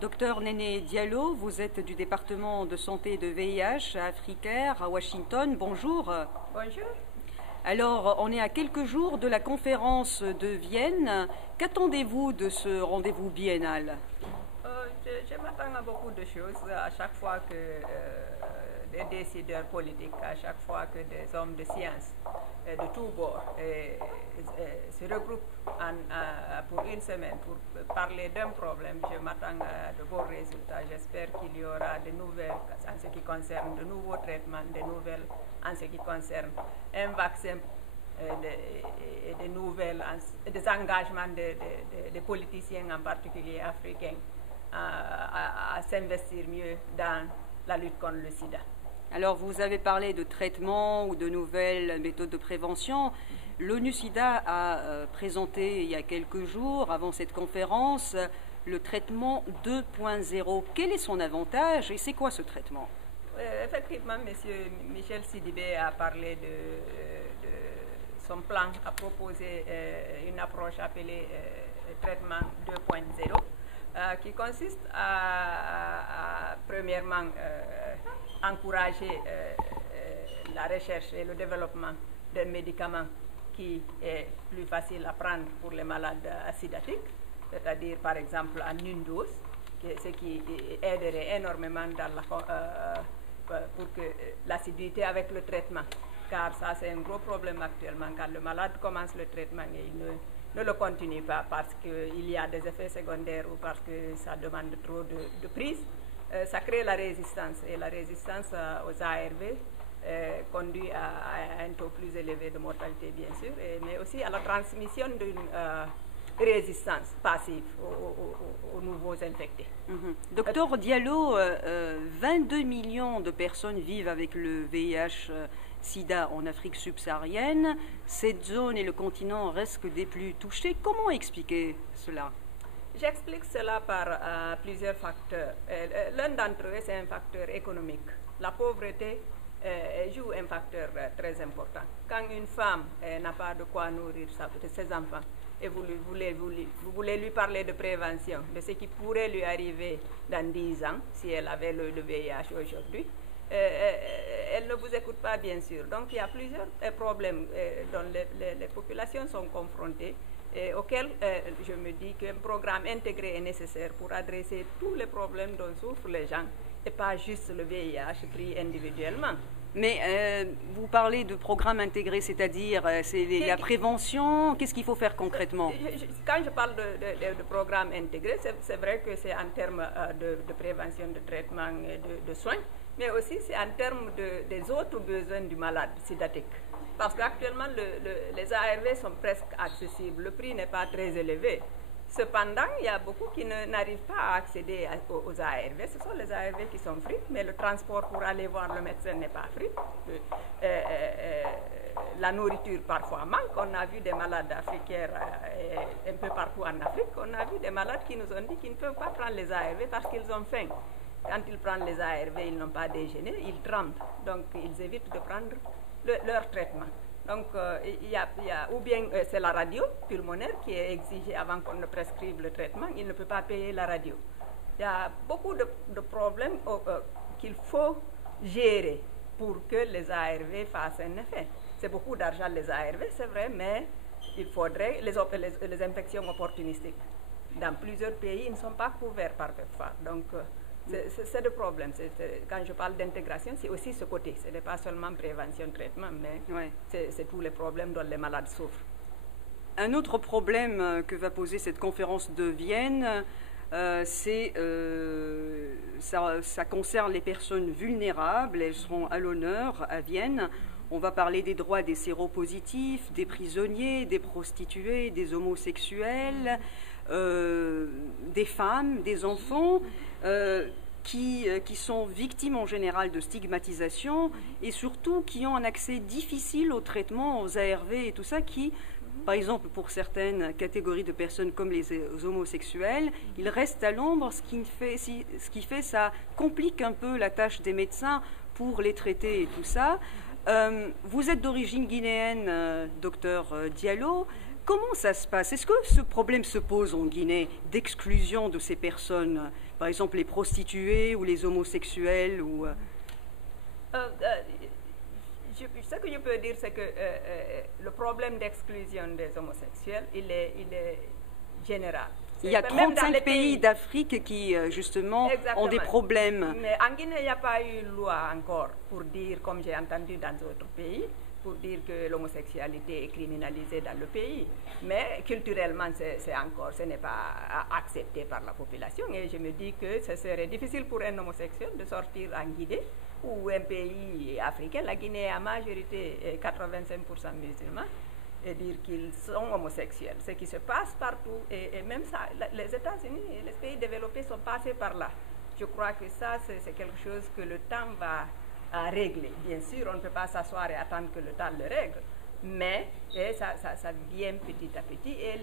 Docteur Néné Diallo, vous êtes du département de santé de VIH à Africaire, à Washington. Bonjour. Bonjour. Alors, on est à quelques jours de la conférence de Vienne. Qu'attendez-vous de ce rendez-vous biennal? Je m'attends à beaucoup de choses à chaque fois que des décideurs politiques, à chaque fois que des hommes de science de tous bords se regroupent pour une semaine pour parler d'un problème. Je m'attends à de beaux résultats. J'espère qu'il y aura de nouvelles en ce qui concerne de nouveaux traitements, de nouvelles en ce qui concerne un vaccin et des nouvelles, des engagements des politiciens, en particulier africains, à s'investir mieux dans la lutte contre le sida. Alors, vous avez parlé de traitement ou de nouvelles méthodes de prévention. L'ONU-SIDA a présenté il y a quelques jours, avant cette conférence, le traitement 2.0. Quel est son avantage et c'est quoi ce traitement? Effectivement, M. Michel Sidibé a parlé de son plan, a proposé une approche appelée traitement 2.0. Qui consiste à premièrement, encourager la recherche et le développement d'un médicament qui est plus facile à prendre pour les malades acidatiques, c'est-à-dire par exemple en une dose, ce qui aiderait énormément pour que l'assiduité avec le traitement, car ça c'est un gros problème actuellement, quand le malade commence le traitement et il ne le continue pas parce qu'il y a des effets secondaires ou parce que ça demande trop de prise, ça crée la résistance. Et la résistance aux ARV conduit à un taux plus élevé de mortalité, bien sûr, mais aussi à la transmission d'une résistance passive aux nouveaux infectés. Docteur Diallo, 22 millions de personnes vivent avec le VIH SIDA en Afrique subsaharienne. Cette zone et le continent restent des plus touchés. Comment expliquer cela? J'explique cela par plusieurs facteurs. L'un d'entre eux, c'est un facteur économique. La pauvreté joue un facteur très important. Quand une femme n'a pas de quoi nourrir ses enfants et vous voulez lui parler de prévention, de ce qui pourrait lui arriver dans 10 ans si elle avait le VIH aujourd'hui, elle ne vous écoute pas, bien sûr. Donc il y a plusieurs problèmes dont les populations sont confrontées et auxquels je me dis qu'un programme intégré est nécessaire pour adresser tous les problèmes dont souffrent les gens et pas juste le VIH pris individuellement. Mais vous parlez de programme intégré, c'est-à-dire la prévention. Qu'est-ce qu'il faut faire concrètement? Quand je parle de programme intégré, c'est vrai que c'est en termes de prévention, de traitement et de soins, mais aussi c'est en termes des autres besoins du malade sidatique. Parce qu'actuellement, les ARV sont presque accessibles. Le prix n'est pas très élevé. Cependant, il y a beaucoup qui n'arrivent pas à accéder aux ARV. Ce sont les ARV qui sont free, mais le transport pour aller voir le médecin n'est pas free. La nourriture parfois manque. On a vu des malades africains un peu partout en Afrique. On a vu des malades qui nous ont dit qu'ils ne peuvent pas prendre les ARV parce qu'ils ont faim. Quand ils prennent les ARV, ils n'ont pas déjeuné, ils tremblent. Donc, ils évitent de prendre leur traitement. Donc, ou bien c'est la radio pulmonaire qui est exigée avant qu'on ne prescrive le traitement, il ne peut pas payer la radio. Il y a beaucoup de problèmes qu'il faut gérer pour que les ARV fassent un effet. C'est beaucoup d'argent les ARV, c'est vrai, mais il faudrait les infections opportunistiques. Dans plusieurs pays, ils ne sont pas couverts par PEPFAR. Donc, c'est le problème. Quand je parle d'intégration, c'est aussi ce côté. Ce n'est pas seulement prévention, traitement, mais c'est tous les problèmes dont les malades souffrent. Un autre problème que va poser cette conférence de Vienne, ça concerne les personnes vulnérables. Elles seront à l'honneur à Vienne. On va parler des droits des séropositifs, des prisonniers, des prostituées, des homosexuels, des femmes, des enfants qui sont victimes en général de stigmatisation et surtout qui ont un accès difficile au traitement, aux ARV et tout ça, qui, par exemple, pour certaines catégories de personnes comme les homosexuels, ils restent à l'ombre, ce qui fait ça complique un peu la tâche des médecins pour les traiter et tout ça. Vous êtes d'origine guinéenne, docteur Diallo. comment ça se passe? Est-ce que ce problème se pose en Guinée d'exclusion de ces personnes, par exemple les prostituées ou les homosexuels ou, Ce que je peux dire, c'est que le problème d'exclusion des homosexuels, il est général. Il y a 35 pays d'Afrique qui, justement, ont des problèmes. Mais en Guinée, il n'y a pas eu loi encore pour dire, comme j'ai entendu dans d'autres pays, pour dire que l'homosexualité est criminalisée dans le pays. Mais culturellement, ce n'est pas accepté par la population. Et je me dis que ce serait difficile pour un homosexuel de sortir en Guinée ou un pays africain. La Guinée est à majorité 85% musulmans, et dire qu'ils sont homosexuels. Ce qui se passe partout, et même ça, les États-Unis et les pays développés sont passés par là. Je crois que ça, c'est quelque chose que le temps va régler. Bien sûr, on ne peut pas s'asseoir et attendre que le temps le règle, mais ça vient petit à petit. Et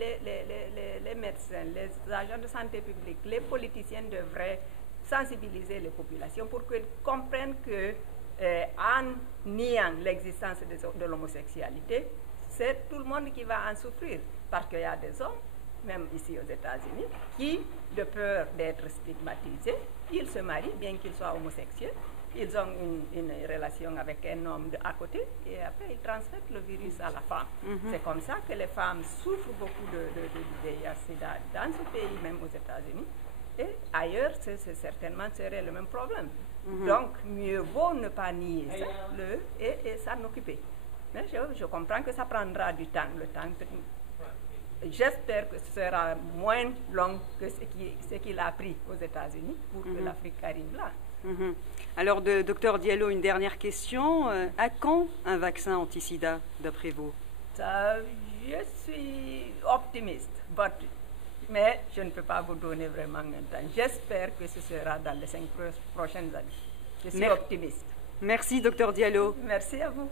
les médecins, les agents de santé publique, les politiciens devraient sensibiliser les populations pour qu'elles comprennent que en niant l'existence de l'homosexualité, c'est tout le monde qui va en souffrir, parce qu'il y a des hommes, même ici aux États-Unis, qui, de peur d'être stigmatisés, ils se marient, bien qu'ils soient homosexuels, ils ont une relation avec un homme à côté, et après ils transmettent le virus à la femme. C'est comme ça que les femmes souffrent beaucoup de VIH/SIDA dans ce pays, même aux États-Unis, et ailleurs, certainement serait le même problème. Donc, mieux vaut ne pas nier ça, et s'en occuper. Mais je comprends que ça prendra du temps. J'espère que ce sera moins long que ce qu'il a pris aux États-Unis pour que l'Afrique arrive là. Alors, docteur Diallo, une dernière question. À quand un vaccin anti-sida, d'après vous? Je suis optimiste, mais je ne peux pas vous donner vraiment un temps. J'espère que ce sera dans les 5 prochaines années. Je suis optimiste. Merci, docteur Diallo. Merci à vous.